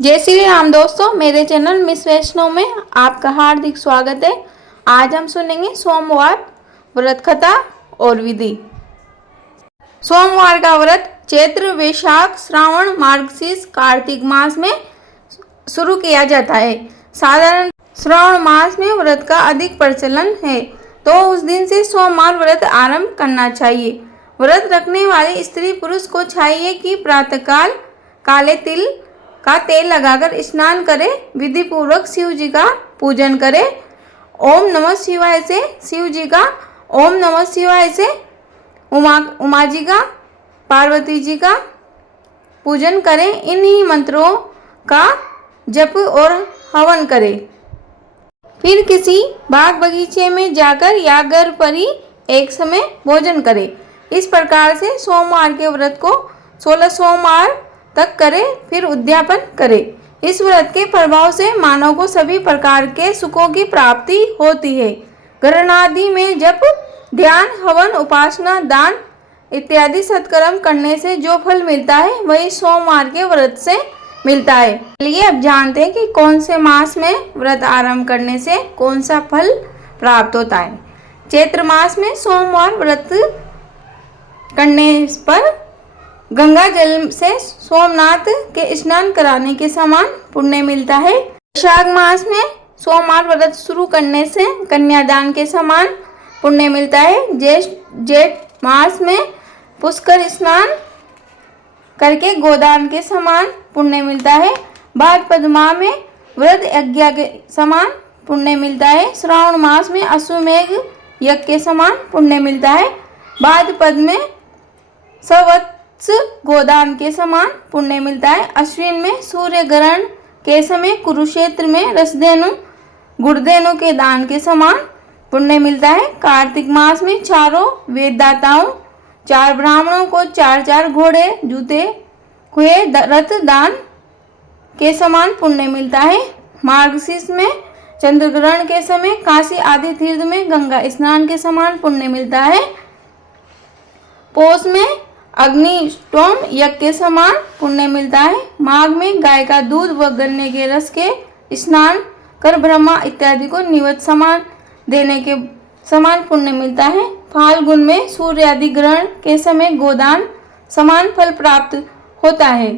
जय श्री राम दोस्तों, मेरे चैनल मिस वैष्णव में आपका हार्दिक स्वागत है। आज हम सुनेंगे सोमवार व्रत कथा और विधि। सोमवार का व्रत चैत्र, वैशाख, श्रावण, मार्गशीर्ष, कार्तिक मास में शुरू किया जाता है। साधारण श्रावण मास में व्रत का अधिक प्रचलन है, तो उस दिन से सोमवार व्रत आरंभ करना चाहिए। व्रत रखने वाले स्त्री पुरुष को चाहिए कि प्रातःकाल काले तिल का तेल लगाकर स्नान करे, विधि पूर्वक शिव जी का पूजन करे। ओम नमः शिवाय से शिव जी का, ओम नमः शिवाय से उमा जी का, पार्वती जी का पूजन करें। इन्हीं मंत्रों का जप और हवन करें। फिर किसी बाग बगीचे में जाकर या घर पर ही एक समय भोजन करें। इस प्रकार से सोमवार के व्रत को 16 सोमवार तक करें, फिर उद्यापन करें। इस व्रत के प्रभाव से मानव को सभी प्रकार के सुखों की प्राप्ति होती है। ग्रहणादि में जप, ध्यान, हवन, उपासना, दान इत्यादि सत्कर्म करने से जो फल मिलता है वही सोमवार के व्रत से मिलता है। चलिए अब जानते हैं कि कौन से मास में व्रत आरंभ करने से कौन सा फल प्राप्त होता है। चैत्र मास में सोमवार व्रत करने पर गंगा जल से सोमनाथ के स्नान कराने के समान पुण्य मिलता है। वैशाख मास में सोमवार व्रत शुरू करने से कन्यादान के समान पुण्य मिलता है। जेठ मास में पुष्कर स्नान करके गोदान के समान पुण्य मिलता है। भाद्रपद माह में व्रत यज्ञ के समान पुण्य मिलता है। श्रावण मास में अश्वमेघ यज्ञ के समान पुण्य मिलता है। भाद्रपद में सवत्स गोदान के समान पुण्य मिलता है। अश्विन में सूर्य ग्रहण के समय कुरुक्षेत्र में रसदेनु गुड़देनु के दान के समान पुण्य मिलता है। कार्तिक मास में चारों वेददाताओं, 4 ब्राह्मणों को 4 घोड़े जूते हुए रथ दान के समान पुण्य मिलता है। मार्गशीर्ष में चंद्र ग्रहण के समय काशी आदि तीर्थ में गंगा स्नान के समान पुण्य मिलता है। पौष में अग्निष्टोम यज्ञ के समान पुण्य मिलता है। माघ में गाय का दूध व गन्ने के रस के स्नान कर ब्रह्मा इत्यादि को निवत समान देने के समान पुण्य मिलता है। फाल्गुन में सूर्य आदि ग्रहण के समय गोदान समान फल प्राप्त होता है।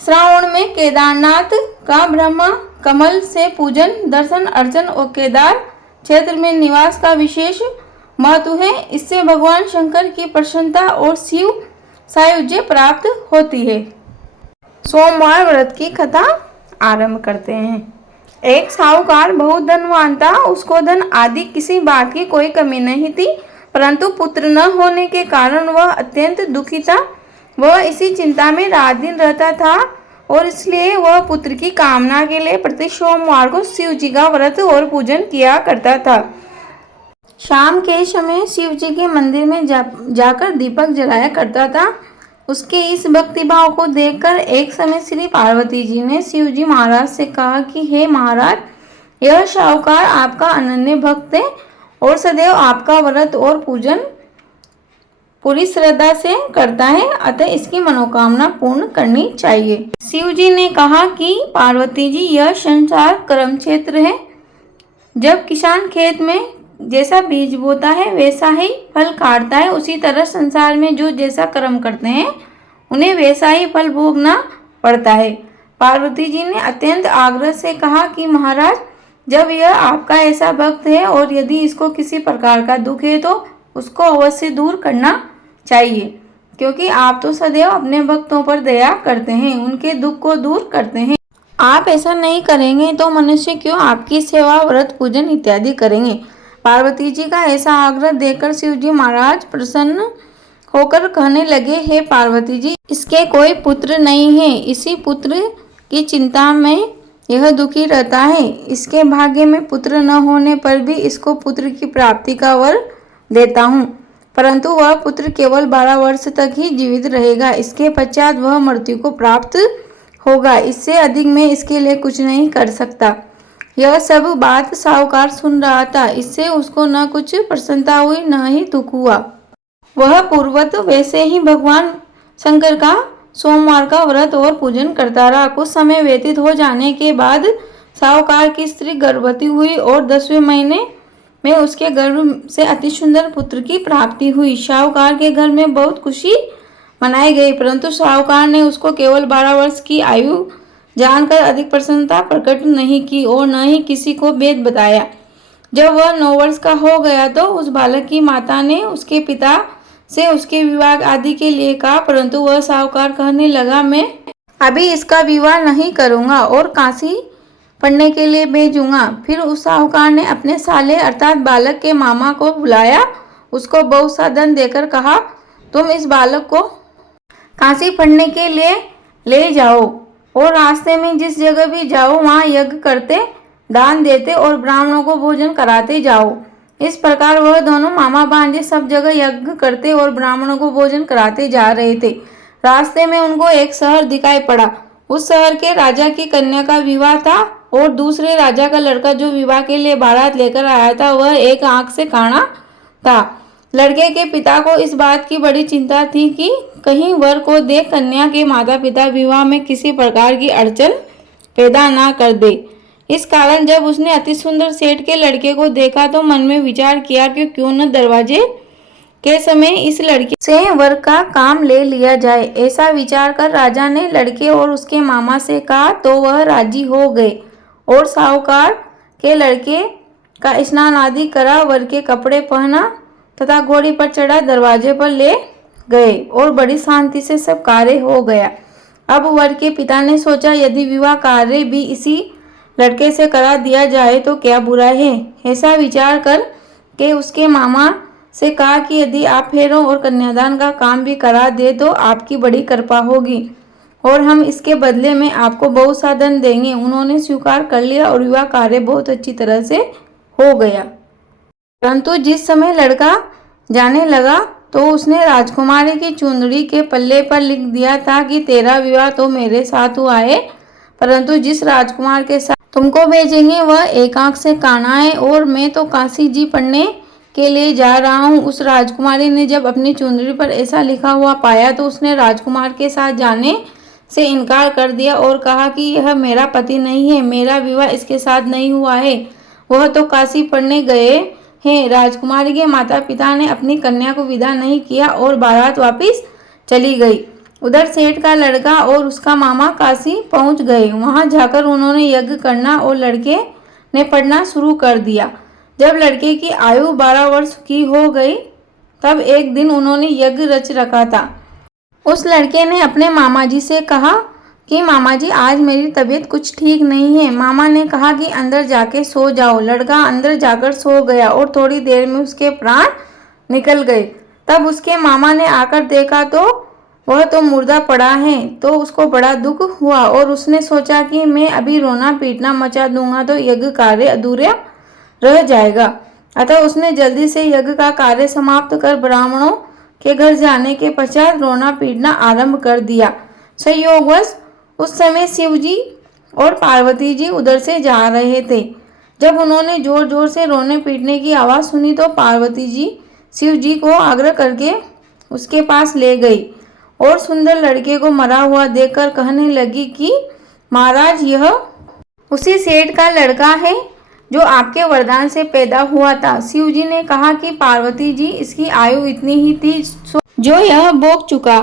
श्रावण में केदारनाथ का ब्रह्मा कमल से पूजन, दर्शन, अर्चन और केदार क्षेत्र में निवास का विशेष महत्व है। इससे भगवान शंकर की प्रसन्नता और शिव सायुज्य प्राप्त होती है। सोमवार व्रत की कथा आरंभ करते हैं। एक साहूकार बहुत धनवान था। उसको धन आदि किसी बात की कोई कमी नहीं थी, परंतु पुत्र न होने के कारण वह अत्यंत दुखी था। वह इसी चिंता में रात दिन रहता था और इसलिए वह पुत्र की कामना के लिए प्रति सोमवार को शिव जी का व्रत और पूजन किया करता था। शाम के समय शिव जी के मंदिर में जाकर दीपक जलाया करता था। उसके इस भक्तिभाव को देखकर एक समय श्री पार्वती जी ने शिव जी महाराज से कहा कि हे महाराज, यह साहूकार आपका अनन्य भक्त है और सदैव आपका व्रत और पूजन पूरी श्रद्धा से करता है, अतः इसकी मनोकामना पूर्ण करनी चाहिए। शिव जी ने कहा कि पार्वती जी, यह संसार कर्म क्षेत्र है। जब किसान खेत में जैसा बीज बोता है वैसा ही फल काटता है, उसी तरह संसार में जो जैसा कर्म करते हैं उन्हें वैसा ही फल भोगना पड़ता है। पार्वती जी ने अत्यंत आग्रह से कहा कि महाराज, जब यह आपका ऐसा भक्त है और यदि इसको किसी प्रकार का दुख है तो उसको अवश्य दूर करना चाहिए, क्योंकि आप तो सदैव अपने भक्तों पर दया करते हैं, उनके दुख को दूर करते हैं। आप ऐसा नहीं करेंगे तो मनुष्य क्यों आपकी सेवा, व्रत, पूजन इत्यादि करेंगे। पार्वती जी का ऐसा आग्रह देखकर शिव जी महाराज प्रसन्न होकर कहने लगे, हे पार्वती जी, इसके कोई पुत्र नहीं है। इसी पुत्र की चिंता में यह दुखी रहता है। इसके भाग्य में पुत्र न होने पर भी इसको पुत्र की प्राप्ति का वर देता हूँ, परंतु वह पुत्र केवल 12 वर्ष तक ही जीवित रहेगा। इसके पश्चात वह मृत्यु को प्राप्त होगा। इससे अधिक मैं इसके लिए कुछ नहीं कर सकता। यह सब बात साहूकार सुन रहा था। इससे उसको न कुछ प्रसन्नता हुई न ही दुख हुआ। वह पूर्वत वैसे ही भगवान शंकर का सोमवार का व्रत और पूजन करता रहा। कुछ समय व्यतीत हो जाने के बाद साहूकार की स्त्री गर्भवती हुई और 10वें महीने में उसके गर्भ से अति सुंदर पुत्र की प्राप्ति हुई। साहूकार के घर में बहुत खुशी मनाई गई, परंतु साहूकार ने उसको केवल 12 वर्ष की आयु जानकर अधिक प्रसन्नता प्रकट नहीं की और न ही किसी को भेद बताया। जब वह 9 वर्ष का हो गया तो उस बालक की माता ने उसके पिता से उसके विवाह आदि के लिए कहा, परंतु वह साहूकार कहने लगा, मैं अभी इसका विवाह नहीं करूंगा और काशी पढ़ने के लिए भेजूंगा। फिर उस साहूकार ने अपने साले अर्थात बालक के मामा को बुलाया, उसको बहुत सा धन देकर कहा, तुम इस बालक को काशी पढ़ने के लिए ले जाओ और रास्ते में जिस जगह भी जाओ वहां यज्ञ करते, दान देते और ब्राह्मणों को भोजन कराते जाओ। इस प्रकार वह दोनों मामा भांजे सब जगह यज्ञ करते और ब्राह्मणों को भोजन कराते जा रहे थे। रास्ते में उनको एक शहर दिखाई पड़ा। उस शहर के राजा की कन्या का विवाह था और दूसरे राजा का लड़का जो विवाह के लिए बारात लेकर आया था वह एक आंख से काना था। लड़के के पिता को इस बात की बड़ी चिंता थी कि कहीं वर को देख कन्या के माता पिता विवाह में किसी प्रकार की अड़चन पैदा ना कर दे। इस कारण जब उसने अति सुंदर सेठ के लड़के को देखा तो मन में विचार किया कि क्यों न दरवाजे के समय इस लड़के से वर का काम ले लिया जाए। ऐसा विचार कर राजा ने लड़के और उसके मामा से कहा तो वह राजी हो गए और साहूकार के लड़के का स्नान आदि करा, वर के कपड़े पहना तथा घोड़ी पर चढ़ा दरवाजे पर ले गए और बड़ी शांति से सब कार्य हो गया। अब वर के पिता ने सोचा, यदि विवाह कार्य भी इसी लड़के से करा दिया जाए तो क्या बुरा है। ऐसा विचार कर के उसके मामा से कहा कि यदि आप फेरों और कन्यादान का काम भी करा दे तो आपकी बड़ी कृपा होगी और हम इसके बदले में आपको बहुत सा धन देंगे। उन्होंने स्वीकार कर लिया और विवाह कार्य बहुत अच्छी तरह से हो गया। परंतु जिस समय लड़का जाने लगा तो उसने राजकुमारी की चुंदड़ी के पल्ले पर लिख दिया था कि तेरा विवाह तो मेरे साथ हुआ है, परंतु जिस राजकुमार के साथ तुमको भेजेंगे वह एक आंख से काना है और मैं तो काशी जी पढ़ने के लिए जा रहा हूँ। उस राजकुमारी ने जब अपनी चुंदड़ी पर ऐसा लिखा हुआ पाया तो उसने राजकुमार के साथ जाने से इनकार कर दिया और कहा कि यह मेरा पति नहीं है, मेरा विवाह इसके साथ नहीं हुआ है, वह तो काशी पढ़ने गए हैं। राजकुमारी के माता पिता ने अपनी कन्या को विदा नहीं किया और बारात वापस चली गई। उधर सेठ का लड़का और उसका मामा काशी पहुंच गए। वहां जाकर उन्होंने यज्ञ करना और लड़के ने पढ़ना शुरू कर दिया। जब लड़के की आयु 12 वर्ष की हो गई तब एक दिन उन्होंने यज्ञ रच रखा था। उस लड़के ने अपने मामा जी से कहा कि मामा जी आज मेरी तबीयत कुछ ठीक नहीं है। मामा ने कहा कि अंदर जाके सो जाओ। लड़का अंदर जाकर सो गया और थोड़ी देर में उसके प्राण निकल गए। तब उसके मामा ने आकर देखा तो वह तो मुर्दा पड़ा है, तो उसको बड़ा दुख हुआ और उसने सोचा कि मैं अभी रोना पीटना मचा दूंगा तो यज्ञ कार्य अधूरा रह जाएगा। अतः उसने जल्दी से यज्ञ का कार्य समाप्त कर ब्राह्मणों के घर जाने के पश्चात रोना पीटना आरंभ कर दिया। संयोगवश उस समय शिव जी और पार्वती जी उधर से जा रहे थे। जब उन्होंने जोर जोर से रोने पीटने की आवाज़ सुनी तो पार्वती जी शिव जी को आग्रह करके उसके पास ले गई और सुंदर लड़के को मरा हुआ देखकर कहने लगी कि महाराज यह उसी सेठ का लड़का है जो आपके वरदान से पैदा हुआ था। शिव जी ने कहा कि पार्वती जी इसकी आयु इतनी ही थी जो यह भोग चुका।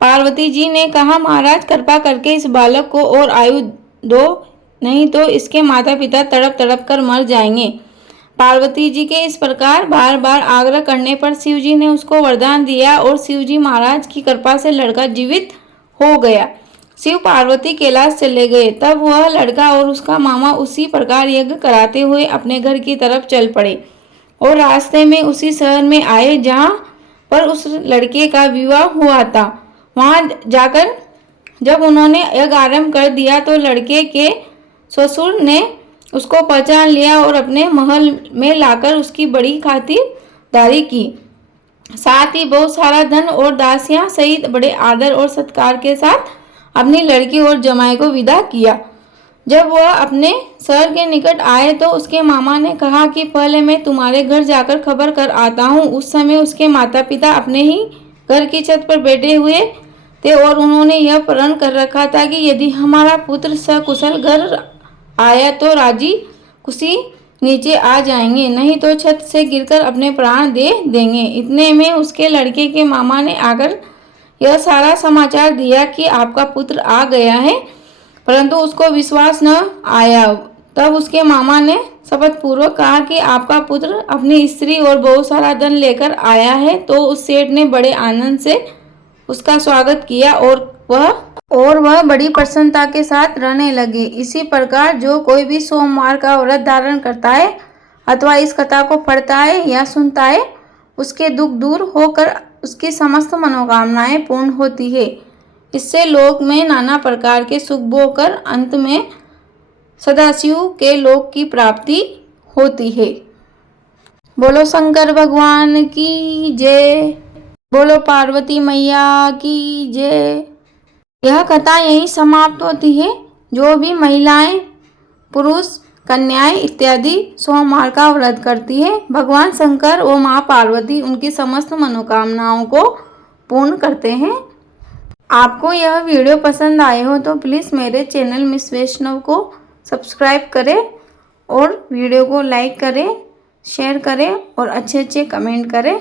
पार्वती जी ने कहा महाराज कृपा करके इस बालक को और आयु दो, नहीं तो इसके माता पिता तड़प तड़प कर मर जाएंगे। पार्वती जी के इस प्रकार बार बार आग्रह करने पर शिव जी ने उसको वरदान दिया और शिव जी महाराज की कृपा से लड़का जीवित हो गया। शिव पार्वती कैलाश चले गए। तब वह लड़का और उसका मामा उसी प्रकार यज्ञ कराते हुए अपने घर की तरफ चल पड़े और रास्ते में उसी शहर में आए जहाँ पर उस लड़के का विवाह हुआ था। वहाँ जाकर जब उन्होंने यज्ञ आरंभ कर दिया तो लड़के के ससुर ने उसको पहचान लिया और अपने महल में लाकर उसकी बड़ी खातिरदारी की। साथ ही बहुत सारा धन और दासियां सहित बड़े आदर और सत्कार के साथ अपनी लड़की और जमाई को विदा किया। जब वह अपने शहर के निकट आए तो उसके मामा ने कहा कि पहले मैं तुम्हारे घर जाकर खबर कर आता हूँ। उस समय उसके माता पिता अपने ही घर की छत पर बैठे हुए थे और उन्होंने यह प्रण कर रखा था कि यदि हमारा पुत्र सकुशल घर आया तो राजी खुशी नीचे आ जाएंगे, नहीं तो छत से गिरकर अपने प्राण दे देंगे। इतने में उसके लड़के के मामा ने आकर यह सारा समाचार दिया कि आपका पुत्र आ गया है, परंतु उसको विश्वास न आया। तब उसके मामा ने शपथ पूर्वक कहा कि आपका पुत्र अपनी स्त्री और बहुत सारा धन लेकर आया है। तो उस सेठ ने बड़े आनंद से उसका स्वागत किया और वह बड़ी प्रसन्नता के साथ रहने लगे। इसी प्रकार जो कोई भी सोमवार का व्रत धारण करता है अथवा इस कथा को पढ़ता है या सुनता है, उसके दुख दूर होकर उसकी समस्त मनोकामनाएं पूर्ण होती है। इससे लोक में नाना प्रकार के सुख भोग कर अंत में सदाशिव के लोक की प्राप्ति होती है। बोलो शंकर भगवान की जय, बोलो पार्वती मैया की जय। यह कथा यहीं समाप्त होती है। जो भी महिलाएं, पुरुष, कन्याएं इत्यादि सोमवार का व्रत करती है, भगवान शंकर और माँ पार्वती उनकी समस्त मनोकामनाओं को पूर्ण करते हैं। आपको यह वीडियो पसंद आए हो तो प्लीज़ मेरे चैनल मिस वैष्णव को सब्सक्राइब करें और वीडियो को लाइक करें, शेयर करें और अच्छे कमेंट करें।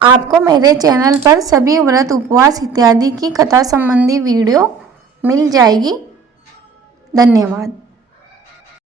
आपको मेरे चैनल पर सभी व्रत, उपवास इत्यादि की कथा संबंधी वीडियो मिल जाएगी। धन्यवाद।